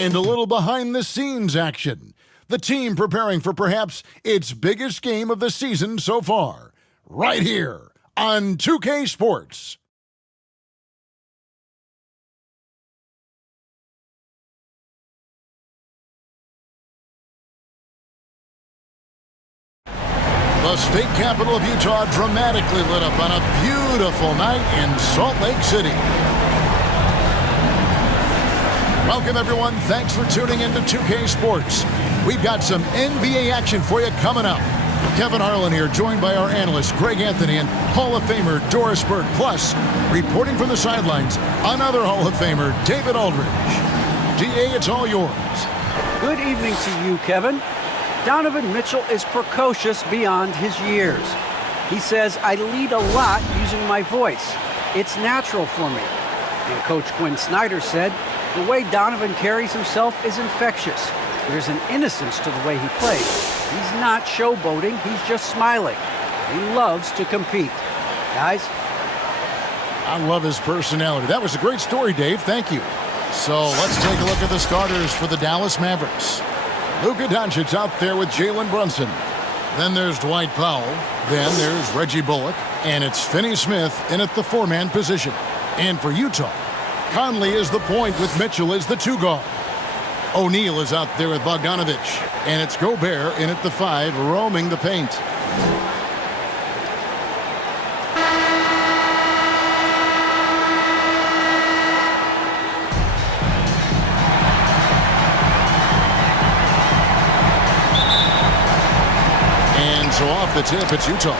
and a little behind-the-scenes action. The team preparing for perhaps its biggest game of the season so far, right here on 2K Sports. The state capital of Utah dramatically lit up on a beautiful night in Salt Lake City. Welcome, everyone. Thanks for tuning in to 2K Sports. We've got some NBA action for you coming up. Kevin Harlan here, joined by our analyst, Greg Anthony, and Hall of Famer Doris Burke. Plus, reporting from the sidelines, another Hall of Famer, David Aldridge. DA, it's all yours. Good evening to you, Kevin. Donovan Mitchell is precocious beyond his years. He says, I lead a lot using my voice. It's natural for me. And Coach Quinn Snyder said, the way Donovan carries himself is infectious. There's an innocence to the way he plays. He's not showboating, he's just smiling. He loves to compete. Guys? I love his personality. That was a great story, Dave. Thank you. So let's take a look at the starters for the Dallas Mavericks. Luka Doncic out there with Jalen Brunson. Then there's Dwight Powell. Then there's Reggie Bullock. And it's Finney Smith in at the four-man position. And for Utah, Conley is the point with Mitchell as the two guard. O'Neal is out there with Bogdanovic. And it's Gobert in at the five, roaming the paint. And so off the tip, it's Utah.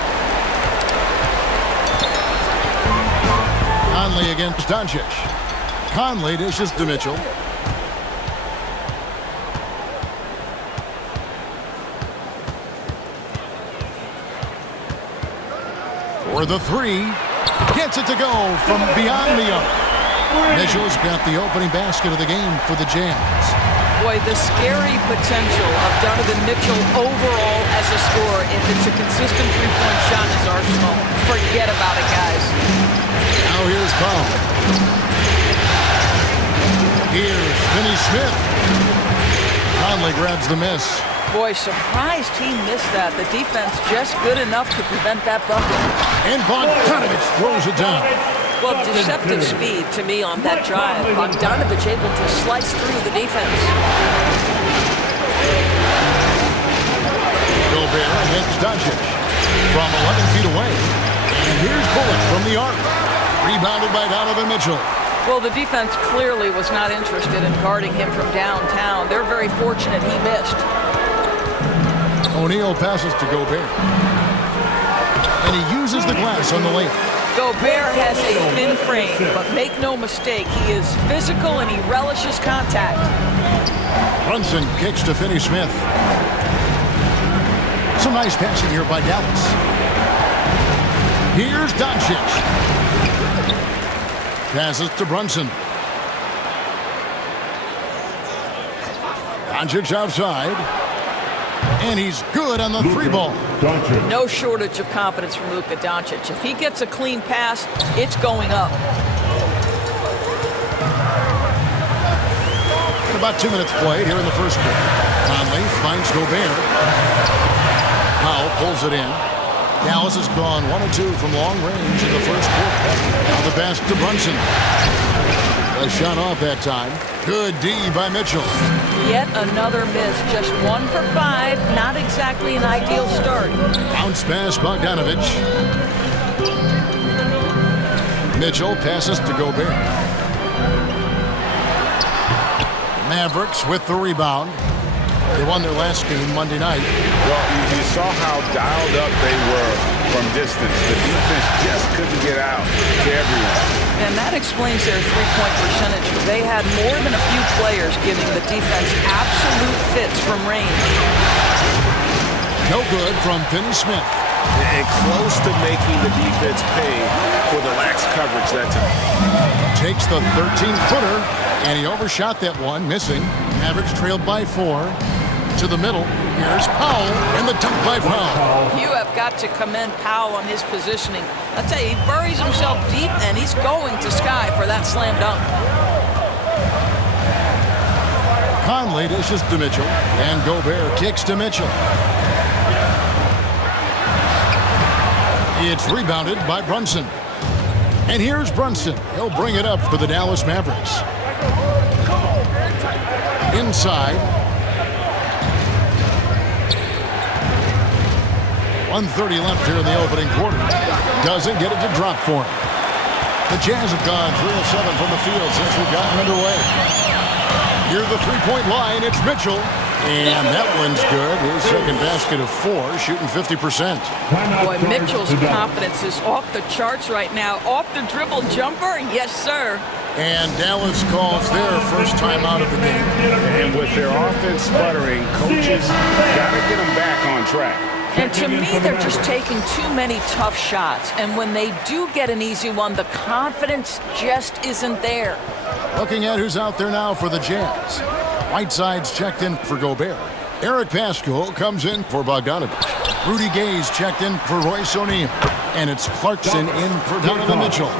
Conley against Doncic. Conley dishes to Mitchell. For the three. Gets it to go from beyond the arc. Mitchell's got the opening basket of the game for the Jazz. Boy, the scary potential of Donovan Mitchell overall as a scorer, if it's a consistent three-point shot in his arsenal, forget about it, guys. Now here's Powell. Here's Finney Smith. Conley grabs the miss. Boy, surprised he missed that. The defense just good enough to prevent that bucket. And Bogdanovic throws it down. Well, deceptive speed to me on that drive. Bogdanovic able to slice through the defense. Gobert against Doncic from 11 feet away. And here's Bullock from the arc. Rebounded by Donovan Mitchell. Well, the defense clearly was not interested in guarding him from downtown. They're very fortunate he missed. O'Neal passes to Gobert. And he uses the glass on the layup. Gobert has a thin frame, but make no mistake, he is physical and he relishes contact. Brunson kicks to Finney Smith. Some nice passing here by Dallas. Here's Doncic. Passes to Brunson. Doncic outside. And he's good on the three ball. No shortage of confidence from Luka Doncic. If he gets a clean pass, it's going up. And about 2 minutes played here in the first quarter. Conley finds Gobert. Powell pulls it in. Dallas has gone 1 of 2 from long range in the first quarter. Now the pass to Brunson. A shot off that time. Good D by Mitchell. Yet another miss. Just 1 for 5. Not exactly an ideal start. Bounce pass, Bogdanovic. Mitchell passes to Gobert. Mavericks with the rebound. They won their last game Monday night. Well, you saw how dialed up they were from distance. The defense just couldn't get out to everyone. And that explains their three-point percentage. They had more than a few players giving the defense absolute fits from range. No good from Finney Smith. And close to making the defense pay for the lax coverage that time. Takes the 13-footer, and he overshot that one, missing. Mavericks trailed by 4. To the middle. Here's Powell, and the dunk by Powell. You have got to commend Powell on his positioning. I tell you, he buries himself deep, and he's going to sky for that slam dunk. Conley dishes to Mitchell, and Gobert kicks to Mitchell. It's rebounded by Brunson. And here's Brunson. He'll bring it up for the Dallas Mavericks. Inside. 1:30 left here in the opening quarter. Doesn't get it to drop for him. The Jazz have gone 3 of 7 from the field since we've gotten underway. Near the three-point line, it's Mitchell. And that one's good. His second basket of 4, shooting 50%. Boy, Mitchell's confidence is off the charts right now. Off the dribble jumper, yes, sir. And Dallas calls their first time out of the game. And with their offense sputtering, coaches got to get them back on track. And to me, they're just taking too many tough shots. And when they do get an easy one, the confidence just isn't there. Looking at who's out there now for the Jazz. Whiteside's checked in for Gobert. Eric Pascal comes in for Bogdanovich. Rudy Gay's checked in for Royce O'Neal. And it's Clarkson in for Donovan Mitchell.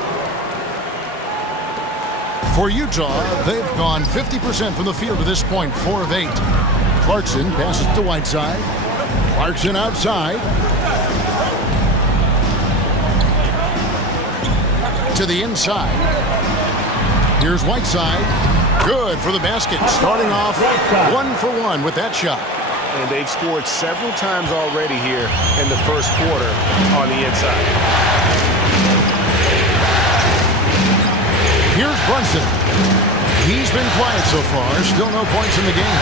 For Utah, they've gone 50% from the field to this point, 4 of 8. Clarkson passes to Whiteside. Clarkson outside. To the inside. Here's Whiteside. Good for the basket. Starting off 1 for 1 with that shot. And they've scored several times already here in the first quarter on the inside. Here's Brunson. He's been quiet so far. Still no points in the game.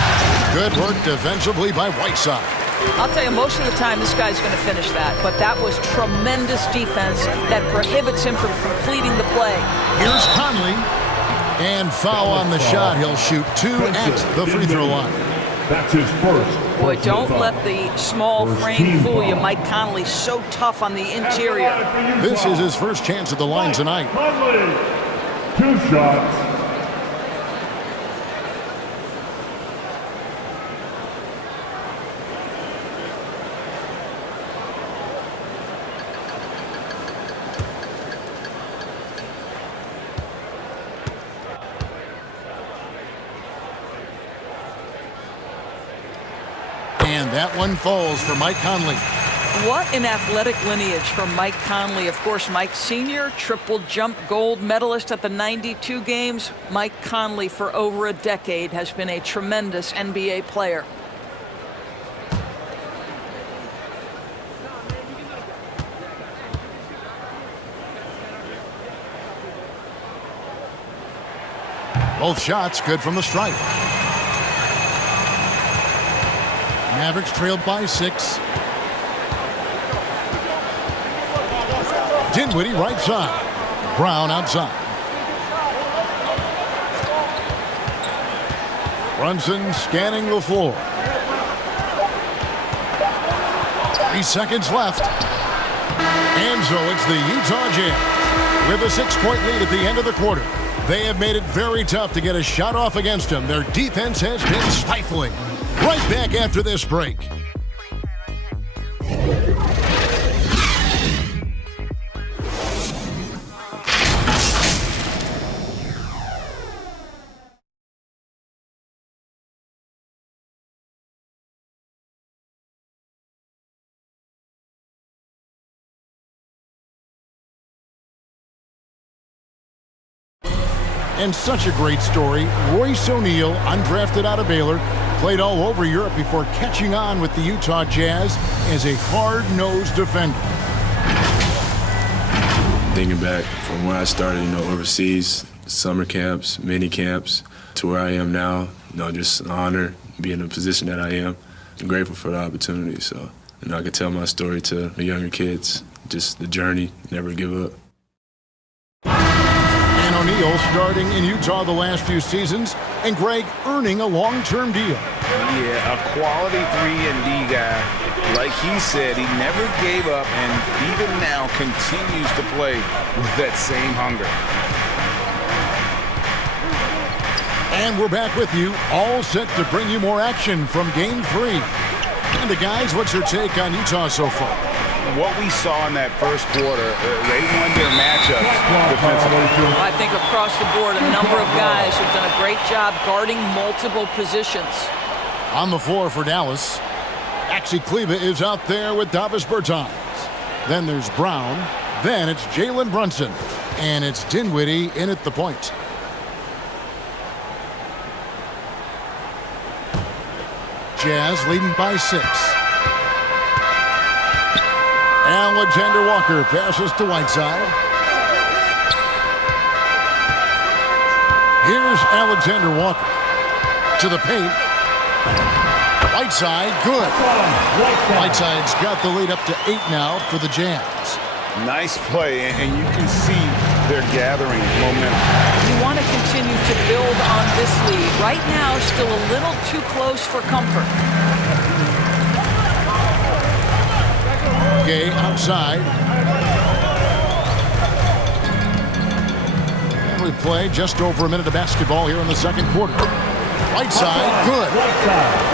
Good work defensively by Whiteside. I'll tell you, most of the time this guy's going to finish that. But that was tremendous defense that prohibits him from completing the play. Here's Conley. And foul on the shot. He'll shoot 2 at the free throw line. That's his first. Boy, don't let the small frame fool you. Mike Conley so tough on the interior. This is his first chance at the line tonight. Conley, 2 shots. And that one falls for Mike Conley. What an athletic lineage from Mike Conley. Of course, Mike Sr., triple jump gold medalist at the 92 games. Mike Conley, for over a decade, has been a tremendous NBA player. Both shots good from the stripe. Mavericks trailed by 6. Dinwiddie right side. Brown outside. Brunson scanning the floor. 3 seconds left. And so it's the Utah Jazz with a 6-point lead at the end of the quarter. They have made it very tough to get a shot off against them. Their defense has been stifling. Right back after this break. And such a great story. Royce O'Neal, undrafted out of Baylor, played all over Europe before catching on with the Utah Jazz as a hard-nosed defender. Thinking back from where I started, overseas, summer camps, mini camps, to where I am now, just an honor being in the position that I am. I'm grateful for the opportunity, so I can tell my story to the younger kids, just the journey, never give up. O'Neal starting in Utah the last few seasons, and Greg earning a long-term deal. Yeah, a quality 3-and-D guy. Like he said, he never gave up and even now continues to play with that same hunger. And we're back with you, all set to bring you more action from Game 3. And guys, what's your take on Utah so far? what we saw in that first quarter, they won their matchups defensively. I think across the board, a number of guys have done a great job guarding multiple positions. On the floor for Dallas, Maxi Kleber is out there with Davis Bertans. Then there's Brown. Then it's Jalen Brunson. And it's Dinwiddie in at the point. Jazz leading by 6. Alexander Walker passes to Whiteside. Here's Alexander Walker to the paint. Whiteside, good. Whiteside's got the lead up to 8 now for the Jazz. Nice play, and you can see they're gathering momentum. You want to continue to build on this lead. Right now, still a little too close for comfort. Gay outside. And we play just over a minute of basketball here in the second quarter. Whiteside, good.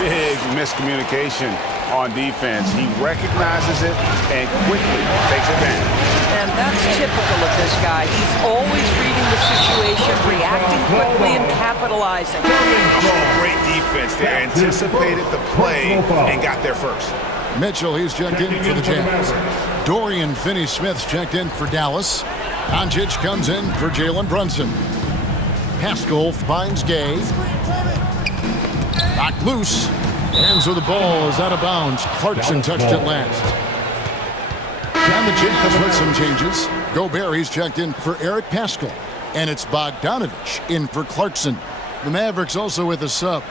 Big miscommunication on defense. He recognizes it and quickly takes advantage. And that's typical of this guy. He's always reading the situation, reacting quickly, and capitalizing. Great defense there. Anticipated the play and got there first. Mitchell, he's checked in for the Jazz. Dorian Finney-Smith's checked in for Dallas. Doncic comes in for Jalen Brunson. Pascal finds Gay. Knocked loose. Hands of the ball is out of bounds. Clarkson touched it last. And the Jazz with some changes. Gobert, he's checked in for Eric Pascal. And it's Bogdanovich in for Clarkson. The Mavericks also with a sub.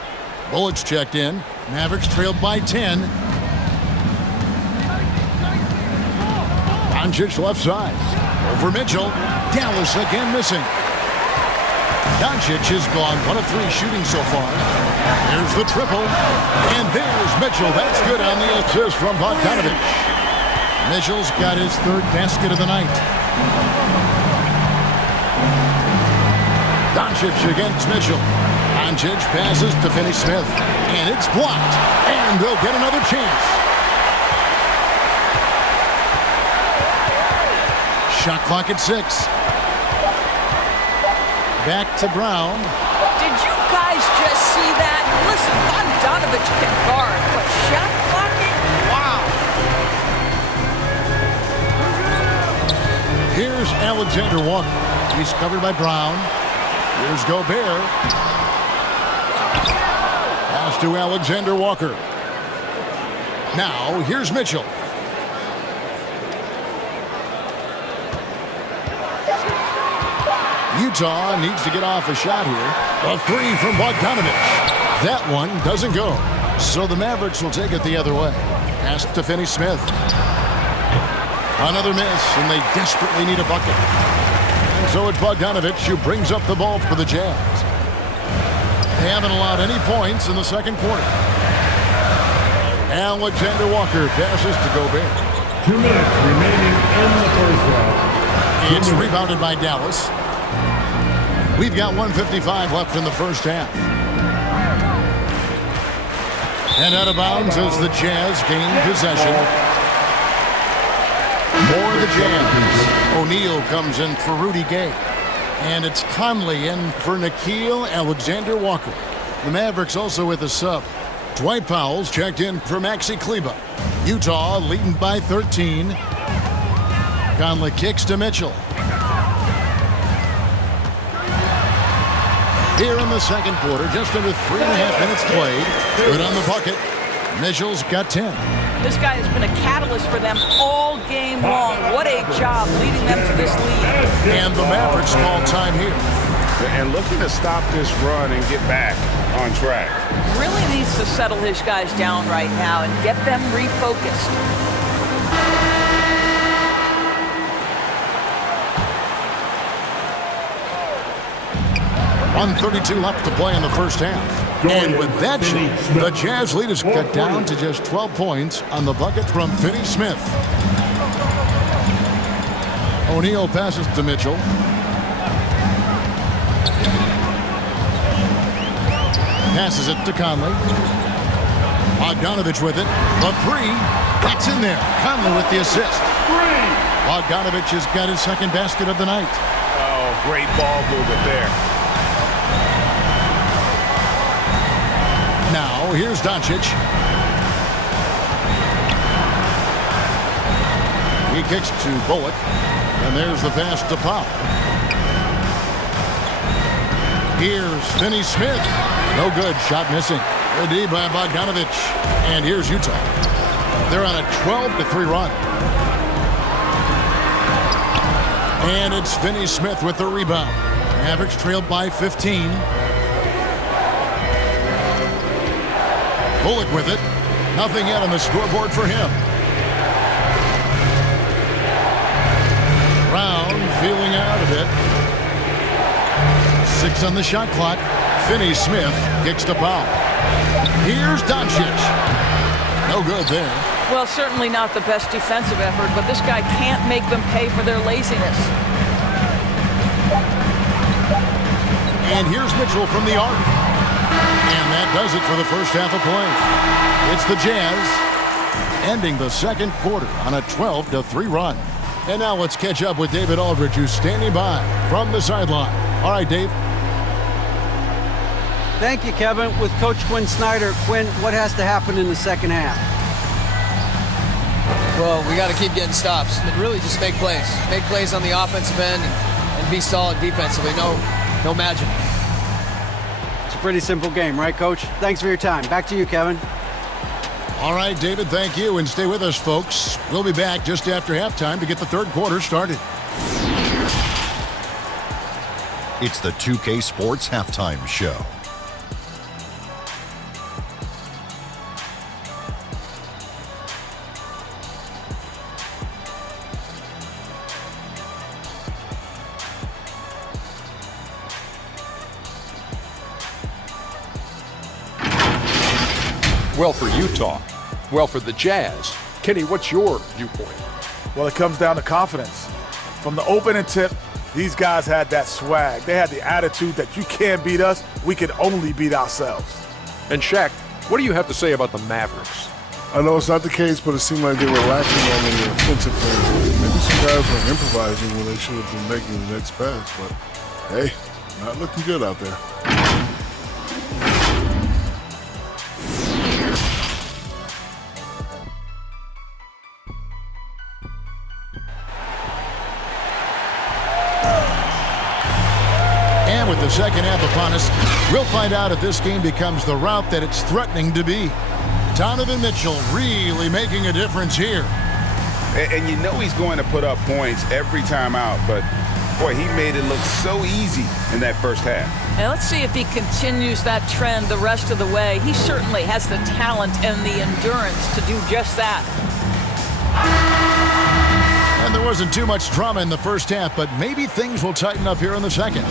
Bullock's checked in. Mavericks trailed by 10. Doncic left side. Over Mitchell. Dallas again missing. Doncic has gone 1 of 3 shooting so far. There's the triple. And there's Mitchell. That's good on the assist from Bogdanovich. Mitchell's got his 3rd basket of the night. Doncic against Mitchell. Doncic passes to Finney-Smith. And it's blocked. And they'll get another chance. Shot clock at 6. Back to Brown. Did you guys just see that? Listen, Bogdanovich can guard, but shot blocking? Wow. Here's Alexander Walker. He's covered by Brown. Here's Gobert. Pass to Alexander Walker. Now, here's Mitchell. Utah needs to get off a shot here. A 3 from Bogdanovich. That one doesn't go. So the Mavericks will take it the other way. Pass to Finney-Smith. Another miss, and they desperately need a bucket. And so it's Bogdanovich who brings up the ball for the Jazz. They haven't allowed any points in the second quarter. Alexander Walker passes to Gobert. 2 minutes remaining in the first round. It's rebounded by Dallas. We've got 1:55 left in the first half. And out of bounds as the Jazz gain possession. For the Jazz, O'Neal comes in for Rudy Gay. And it's Conley in for Nickeil Alexander-Walker. The Mavericks also with a sub. Dwight Powell's checked in for Maxi Kleber. Utah leading by 13. Conley kicks to Mitchell. Here in the second quarter, just under 3.5 minutes played. Good on the bucket. Mitchell's got 10. This guy has been a catalyst for them all game long. What a job leading them to this lead. And the Mavericks call time here. And looking to stop this run and get back on track. Really needs to settle his guys down right now and get them refocused. 1:32 left to play in the first half. And with that shot, the Jazz lead is cut down to just 12 points on the bucket from Finney-Smith. O'Neal passes to Mitchell. Passes it to Conley. Bogdanovich with it. The three. That's in there. Conley with the assist. Bogdanovich has got his second basket of the night. Oh, great ball movement there. Now, here's Doncic. He kicks to Bullock. And there's the pass to Pop. Here's Finney Smith. No good. Shot missing. Good D by Bogdanovich. And here's Utah. They're on a 12-3 run. And it's Finney Smith with the rebound. Mavericks trailed by 15. Bullock with it. Nothing yet on the scoreboard for him. Brown feeling out a bit. 6 on the shot clock. Finney Smith kicks to foul. Here's Doncic. No good there. Well, certainly not the best defensive effort, but this guy can't make them pay for their laziness. And here's Mitchell from the arc. And that does it for the first half of play. It's the Jazz ending the second quarter on a 12-3 run. And now let's catch up with David Aldridge, who's standing by from the sideline. All right, Dave. Thank you, Kevin. With Coach Quinn Snyder. Quinn, what has to happen in the second half? Well, we got to keep getting stops and really just make plays. Make plays on the offensive end and be solid defensively. No magic. It's a pretty simple game, right, Coach? Thanks for your time. Back to you, Kevin. All right, David, thank you. And stay with us, folks. We'll be back just after halftime to get the third quarter started. It's the 2K Sports Halftime Show. Well, for Utah. Well, for the Jazz. Kenny, what's your viewpoint? Well, it comes down to confidence. From the opening tip, these guys had that swag. They had the attitude that you can't beat us, we can only beat ourselves. And Shaq, what do you have to say about the Mavericks? I know it's not the case, but it seemed like they were lacking on the offensive play. Maybe some guys were improvising when they should have been making the next pass, but hey, not looking good out there. And with the second half upon us, we'll find out if this game becomes the route that it's threatening to be. Donovan Mitchell really making a difference here. And you know he's going to put up points every time out, but boy, he made it look so easy in that first half. And let's see if he continues that trend the rest of the way. He certainly has the talent and the endurance to do just that. And there wasn't too much drama in the first half, but maybe things will tighten up here in the second.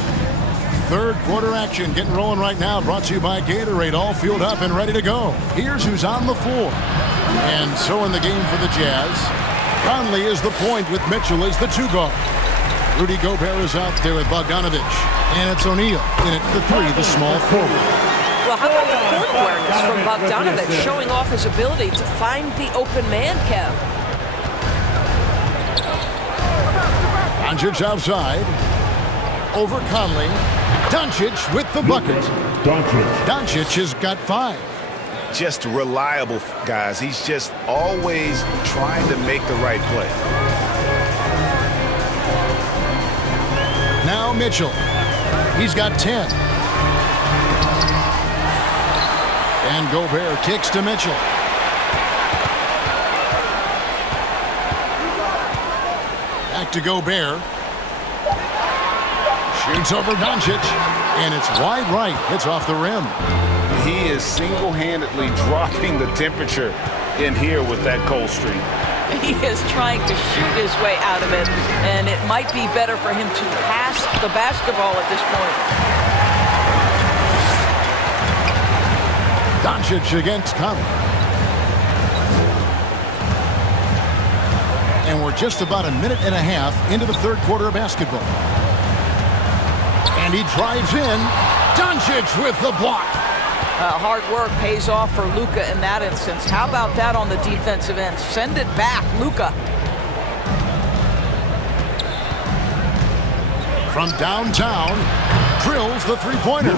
Third quarter action getting rolling right now, brought to you by Gatorade, all fueled up and ready to go. Here's who's on the floor. And so in the game for the Jazz, Conley is the point with Mitchell as the two guard. Rudy Gobert is out there with Bogdanovich. And it's O'Neal in at the three, the small forward. Well, how about the court awareness from Bogdanovich, showing off his ability to find the open man, Kev? Doncic outside. Over Conley. Doncic with the bucket. Doncic has got 5. Just reliable, guys. He's just always trying to make the right play. Now Mitchell. He's got 10. And Gobert kicks to Mitchell. Back to Gobert. Shoots over Doncic, and it's wide right. It's off the rim. He is single-handedly dropping the temperature in here with that cold streak. He is trying to shoot his way out of it, and it might be better for him to pass the basketball at this point. Doncic against Conley. And we're just about a minute and a half into the third quarter of basketball. And he drives in. Doncic with the block. Hard work pays off for Luka in that instance. How about that on the defensive end? Send it back, Luka. From downtown, drills the three-pointer.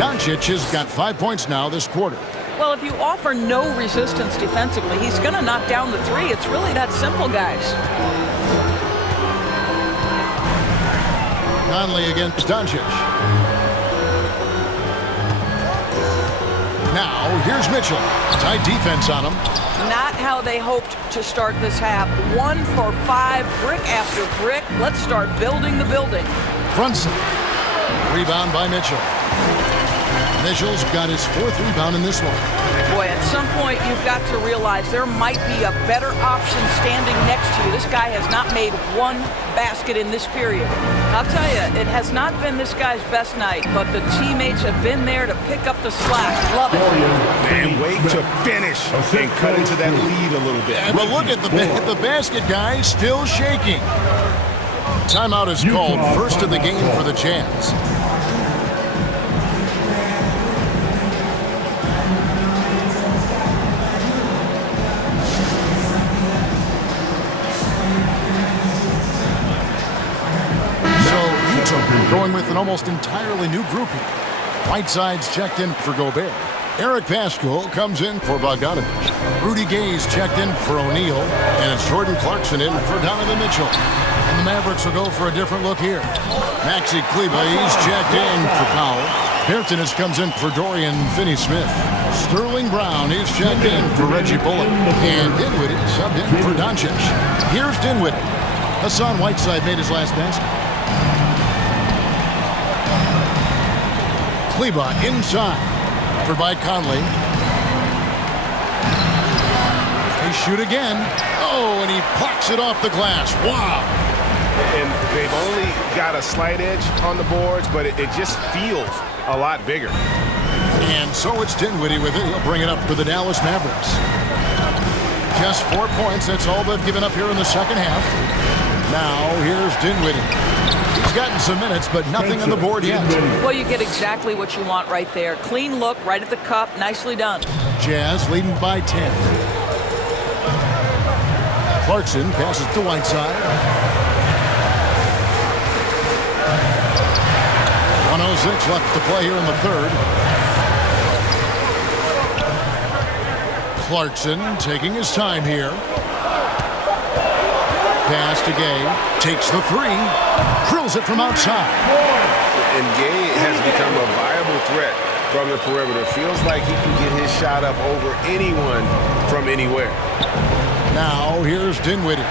Doncic has got 5 points now this quarter. Well, if you offer no resistance defensively, he's going to knock down the three. It's really that simple, guys. Conley against Doncic. Now, here's Mitchell. Tight defense on him. Not how they hoped to start this half. 1 for 5, brick after brick. Let's start building the building. Brunson. Rebound by Mitchell. Mitchell's got his 4th rebound in this one. Boy, at some point you've got to realize there might be a better option standing next to you. This guy has not made one basket in this period. I'll tell you, it has not been this guy's best night, but the teammates have been there to pick up the slack. Love it. And wait to finish and cut into that lead a little bit. But look at the basket, guys, still shaking. Timeout is called, first of the game for the Jazz. Going with an almost entirely new group here. Whiteside's checked in for Gobert. Eric Pascal comes in for Bogdanovich. Rudy Gay's checked in for O'Neal. And it's Jordan Clarkson in for Donovan Mitchell. And the Mavericks will go for a different look here. Maxi Kleber, he's checked in for Powell. Hampton comes in for Dorian Finney-Smith. Sterling Brown, he's checked in for Reggie Bullock. And Dinwiddie subbed in for Doncic. Here's Dinwiddie. Hassan Whiteside made his last basket. Kleber inside, covered by Conley. They shoot again. Oh, and he plucks it off the glass. Wow. And they've only got a slight edge on the boards, but it just feels a lot bigger. And so it's Dinwiddie with it. He'll bring it up for the Dallas Mavericks. Just 4 points. That's all they've given up here in the second half. Now, here's Dinwiddie. He's gotten some minutes, but nothing on the board yet. Well, you get exactly what you want right there. Clean look, right at the cup. Nicely done. Jazz leading by 10. Clarkson passes to Whiteside. 1:06 left to play here in the third. Clarkson taking his time here. Pass to Gay. Takes the three. Drills it from outside. And Gay has become a viable threat from the perimeter. Feels like he can get his shot up over anyone from anywhere. Now here's Dinwiddie.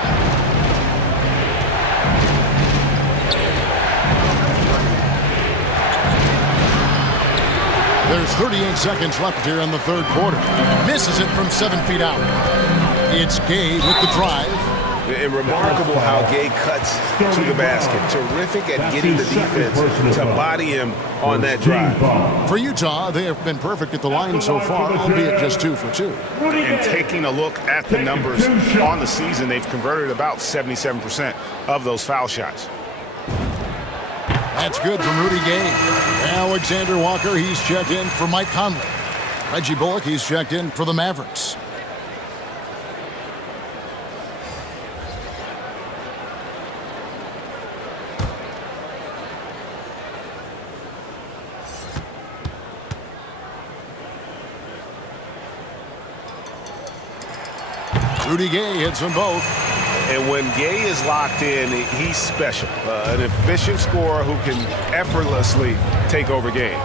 There's 38 seconds left here in the third quarter. Misses it from 7 feet out. It's Gay with the drive. And remarkable how Gay cuts to the basket. Terrific at getting the defense to body him on that drive. For Utah, they have been perfect at the line so far, albeit just 2 for 2. And taking a look at the numbers on the season, they've converted about 77% of those foul shots. That's good from Rudy Gay. Alexander Walker, he's checked in for Mike Conley. Reggie Bullock, he's checked in for the Mavericks. Rudy Gay hits them both. And when Gay is locked in, he's special. An efficient scorer who can effortlessly take over games.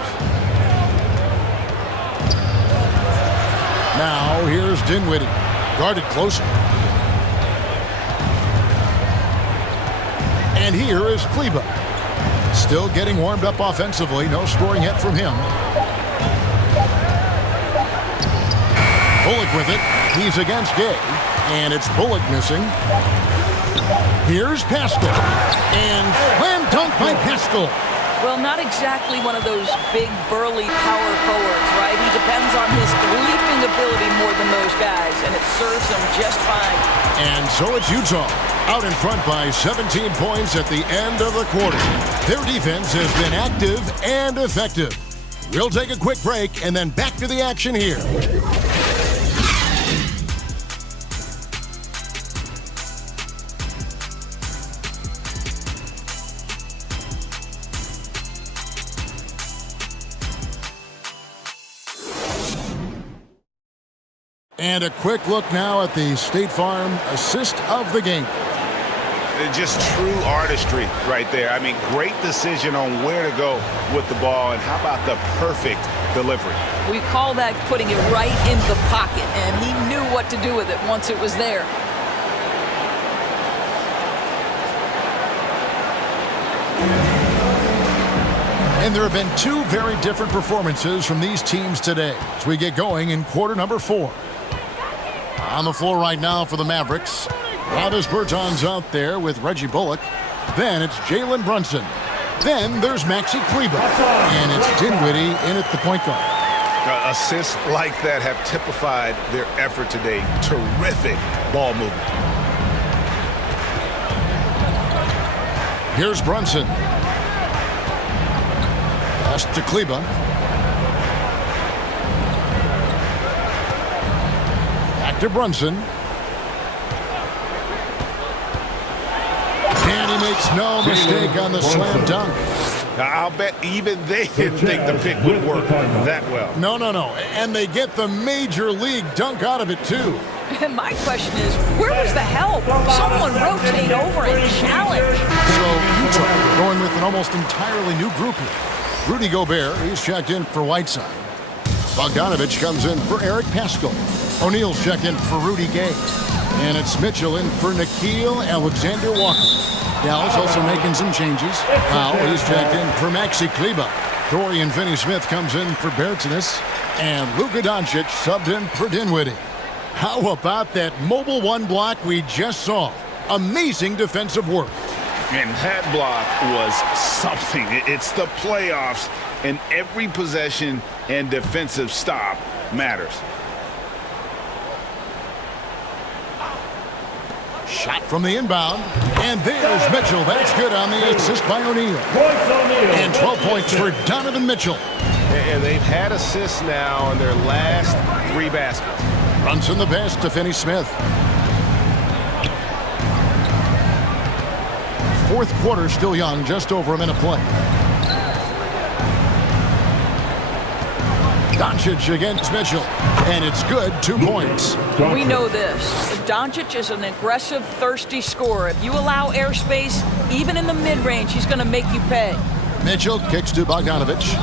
Now here's Dinwiddie. Guarded closer. And here is Kleber. Still getting warmed up offensively. No scoring yet from him. Bullock with it. He's against Gay. And it's Bullock missing. Here's Pascal. And slam dunk by Pascal. Well, not exactly one of those big, burly power forwards, right? He depends on his leaping ability more than those guys, and it serves him just fine. And so it's Utah, out in front by 17 points at the end of the quarter. Their defense has been active and effective. We'll take a quick break and then back to the action here. And a quick look now at the State Farm assist of the game. Just true artistry right there. I mean, great decision on where to go with the ball, and how about the perfect delivery? We call that putting it right in the pocket, and he knew what to do with it once it was there. And there have been two very different performances from these teams today as we get going in quarter number 4. On the floor right now for the Mavericks, Travis Berton's out there with Reggie Bullock. Then it's Jalen Brunson. Then there's Maxi Kleber. And it's Dinwiddie in at the point guard. Assists like that have typified their effort today. Terrific ball movement. Here's Brunson. Pass to Kleber. Back to Brunson. And he makes no mistake on the slam dunk. I'll bet even they didn't think the pick would work that well. No. And they get the major league dunk out of it, too. And my question is, where was the help? Someone rotate over and challenge. So Utah going with an almost entirely new group here. Rudy Gobert, he's checked in for Whiteside. Bogdanovich comes in for Eric Paschall. O'Neal's checked in for Rudy Gay. And it's Mitchell in for Nickeil Alexander-Walker. Dallas also making some changes. Powell, he's checked in for Maxi Kleber. Dorian Finney-Smith comes in for Bertans. And Luka Doncic subbed in for Dinwiddie. How about that mobile one block we just saw? Amazing defensive work. And that block was something. It's the playoffs, and every possession and defensive stop matters. Shot from the inbound. And there's Mitchell. That's good on the assist by O'Neal. And 12 points for Donovan Mitchell. And they've had assists now on their last 3 baskets. Brunson the pass to Finney-Smith. Fourth quarter still young, just over a minute play. Doncic against Mitchell, and it's good, 2 points. We know this. Doncic is an aggressive, thirsty scorer. If you allow airspace, even in the mid-range, he's going to make you pay. Mitchell kicks to Bogdanovich.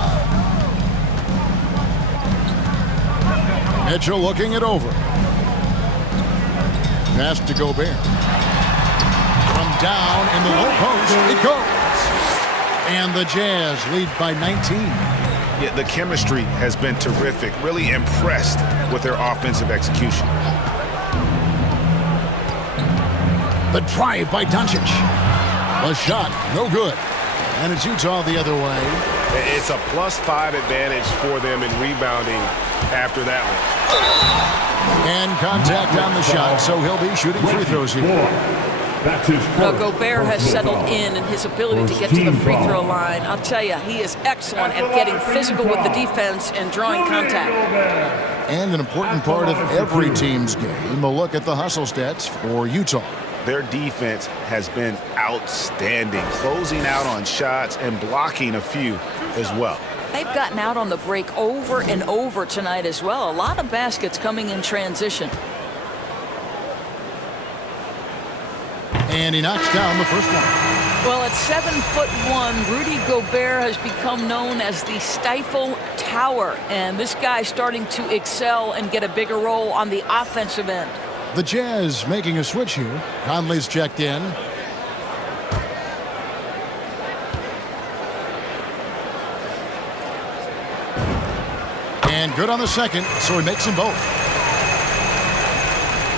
Mitchell looking it over. Pass to Gobert. From down in the low post, it goes. And the Jazz lead by 19. Yeah, the chemistry has been terrific. Really impressed with their offensive execution. The drive by Doncic. The shot, no good. And it's Utah the other way. It's a +5 advantage for them in rebounding after that one. And contact on the shot, so he'll be shooting free throws here. Well, Gobert has settled in his ability to get to the free throw line. I'll tell you, he is excellent at getting physical with the defense and drawing contact. And an important part of every team's game, a look at the hustle stats for Utah. Their defense has been outstanding, closing out on shots and blocking a few as well. They've gotten out on the break over and over tonight as well. A lot of baskets coming in transition. And he knocks down the first one. Well, at 7'1", Rudy Gobert has become known as the Stifle Tower. And this guy's starting to excel and get a bigger role on the offensive end. The Jazz making a switch here. Conley's checked in. And good on the second, so he makes them both.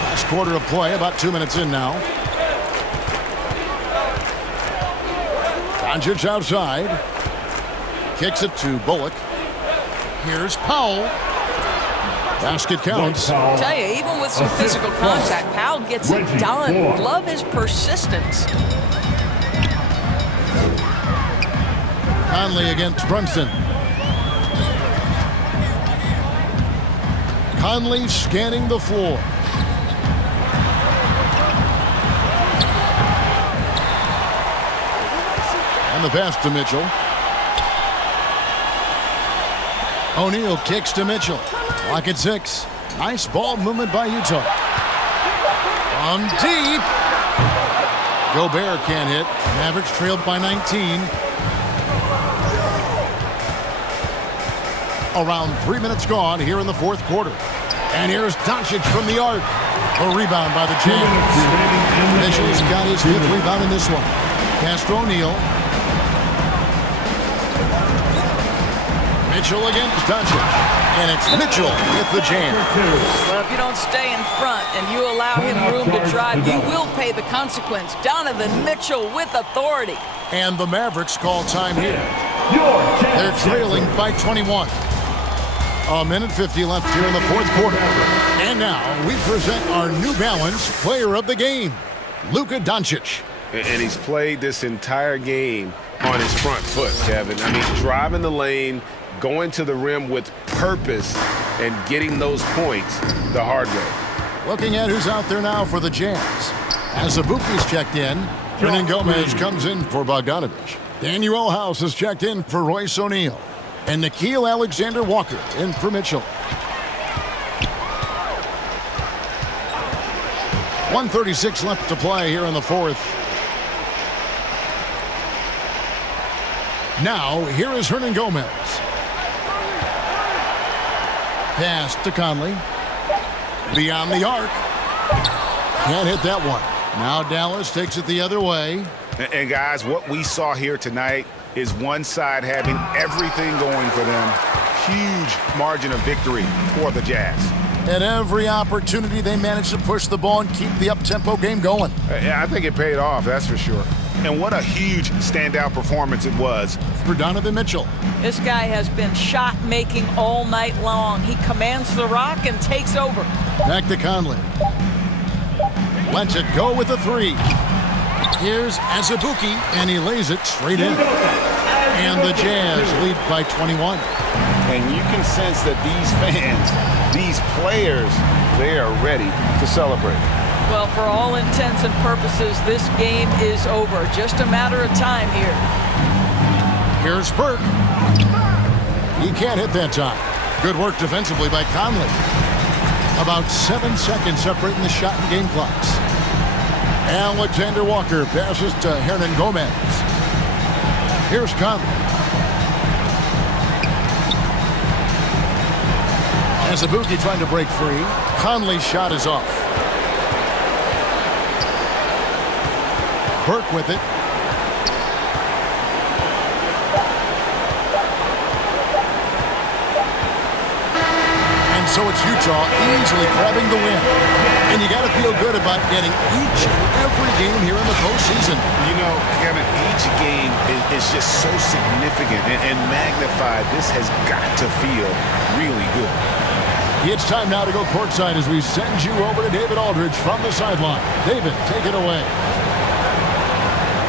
Last quarter of play, about 2 minutes in now. Doncic outside. Kicks it to Bullock. Here's Powell. Basket counts. I tell you, even with some physical contact, Powell gets it done. Love his persistence. Conley against Brunson. Conley scanning the floor. And the pass to Mitchell. O'Neal kicks to Mitchell. Clock at 6. Nice ball movement by Utah. From deep. Gobert can't hit. Mavericks trailed by 19. Around 3 minutes gone here in the fourth quarter. And here's Doncic from the arc. A rebound by the Jazz. Mitchell's got his 5th rebound in this one. Pass to O'Neal. Mitchell against Doncic. And it's Mitchell with the jam. Well, if you don't stay in front and you allow him room to drive, you will pay the consequence. Donovan Mitchell with authority. And the Mavericks call time here. They're trailing by 21. A minute 50 left here in the fourth quarter. And now we present our New Balance player of the game, Luka Doncic. And he's played this entire game on his front foot, Kevin. I mean, driving the lane, going to the rim with purpose, and getting those points the hard way. Looking at who's out there now for the Jazz. As Azubuike's checked in, Hernan Gomez comes in for Bogdanovich. Daniel House has checked in for Royce O'Neal. And Nickeil Alexander-Walker in for Mitchell. 1:36 left to play here in the fourth. Now, here is Hernan Gomez. Pass to Conley. Beyond the arc. Can't hit that one. Now Dallas takes it the other way. And guys, what we saw here tonight is one side having everything going for them. Huge margin of victory for the Jazz. At every opportunity, they managed to push the ball and keep the up-tempo game going. Yeah, I think it paid off, that's for sure. And what a huge standout performance it was for Donovan Mitchell. This guy has been shot-making all night long. He commands the rock and takes over. Back to Conley. Lets it go with a 3. Here's Azubuike, and he lays it straight in. And the Jazz lead by 21. And you can sense that these fans, these players, they are ready to celebrate. Well, for all intents and purposes, this game is over. Just a matter of time here. Here's Burke. He can't hit that time. Good work defensively by Conley. About 7 seconds separating the shot and game clocks. Alexander Walker passes to Hernan Gomez. Here's Conley. Azubuike trying to break free. Conley's shot is off. Burke with it. And so it's Utah easily grabbing the win. And you got to feel good about getting each and every game here in the postseason. You know, Kevin, each game is just so significant and magnified. This has got to feel really good. It's time now to go courtside as we send you over to David Aldridge from the sideline. David, take it away.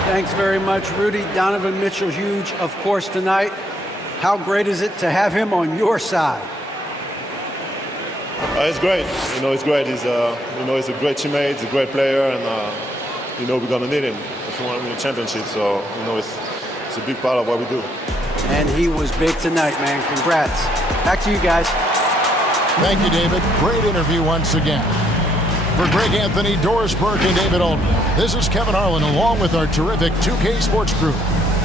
Thanks very much, Rudy. Donovan Mitchell, huge, of course, tonight. How great is it to have him on your side? It's great. It's great. He's a great teammate. He's a great player, and we're gonna need him if we want to win the championship. So, it's a big part of what we do. And he was big tonight, man. Congrats. Back to you guys. Thank you, David. Great interview once again. For Greg Anthony, Doris Burke, and David Aldridge, this is Kevin Harlan along with our terrific 2K Sports crew,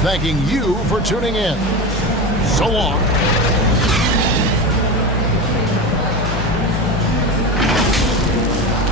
thanking you for tuning in. So long.